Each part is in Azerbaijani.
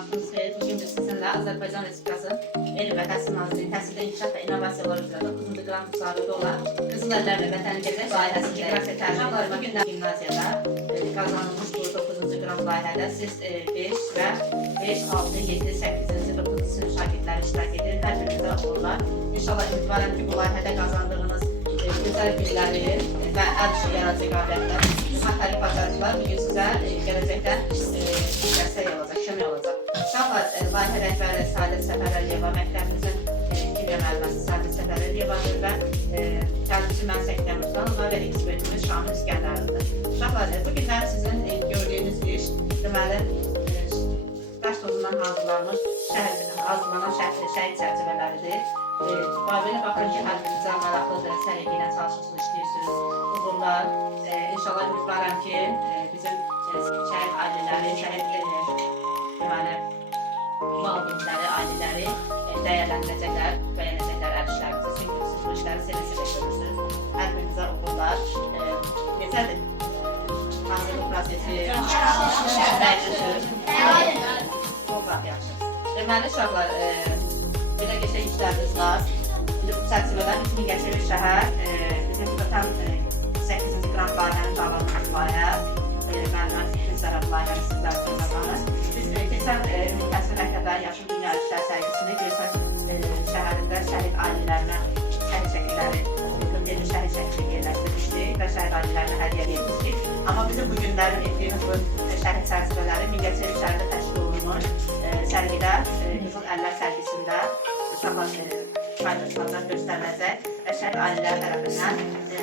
vaxtınız xeyir. Bugün biz sizinlə Azərbaycan Respublikası Elm və Təhsil Nazirliyinin Təhsildə İnkişaf və İnnovasiyalar üzrə 9-cu qrant müsabiqəsi olan Qızıl Əllərlə Vətəni Gedək layihəsində qiymət tərcümə bugündən gimnaziyada qazanılmış bu 9-cu qrant layihədə siz 5 və 5, 6, 7, 8-ci, 9-cu sinif şagirdləri iştirak edir. Hər birinizə uğurlar. İnşallah ümidvarım ki, bu layihədə qazandığınız gözəl bilgiləri və əl işi yaradıcı qabiliyyətlər, müxtəlif bacarıqlar bu gün sizə gələcəkdə dəstək olacaq, kömək olacaq. Uşaqlar, layihə rəhbəri Səadət Səfər Əliyeva, məktəbimizin kimya müəlliməsi Səadət Səfər Əliyevadır və təlimçi mən Səkidən Mustanova və ekspertimiz Şamil İskəndərovdur. Uşaqlar, bu günlər sizin gördüyünüz iş, deməli, daş tozundan hazırlanmış, hazırlanan şəhid çərçivələridir. Belə baxın ki, hər birinizə maraqlıdır, səliqə ilə çalışırsınız, işləyirsiniz. Uğurlar, inşallah ümidvarım ki, bizim şəhid ailələri, şəhid valideynləri, ailələri dəyərləndirəcəklər, bəyənəcəklər əl işlərinizi. Çünki siz bu işləri sevə-sevə görürsünüz. Hər birinizə uğurlar. Necədir? Hazırlıq prosesi, bəyənir. Çox yaxşı. Deməli, uşaqlar, belə geçək işlərimiz var. İndi bu çərçivələr bizim Mingəçevir şəhər, bizim burada tam 8-ci qrant layihənin dağılmış layihə, müəllimət fikrin sərəf layihəni sizlər üçün qazanır. Biz keçən təhsil məktəbləri Yaşıl Dünya İşlər sərgisində Göyçay şəhərində şəhid ailələrinə şəhid şəkilləri, 47 şəhid şəkili yerləşdirmişdik və şəhid ailələrinə hədiyyə vermişdik. Amma bizim bu günlərin etdiyimiz bu şəhid çərçivələri Mingəçevir şəhərində təşkil olunmuş sərgidə, Qızıl Əllər sərgisində uşaqlar paylaşımlar göstəriləcək və şəhid ailələr tərəfindən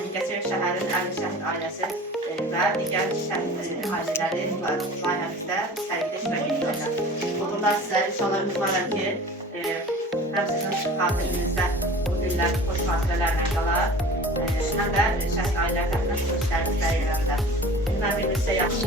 Mingəçevir şəhərin 50 şəhid ailəsi və digər şəhid ailələri layihəmizdə sərgidə iştirak edəcəklər. Uğurlar sizə, inşallah ümidvarım ki, həm sizin xatirinizdə bu günlər xoş xatirələrlə qalar, həm də şəhid ailələr tərəfindən bu işləriniz dəyərləndilər. Mən bir-birinizə yaxşı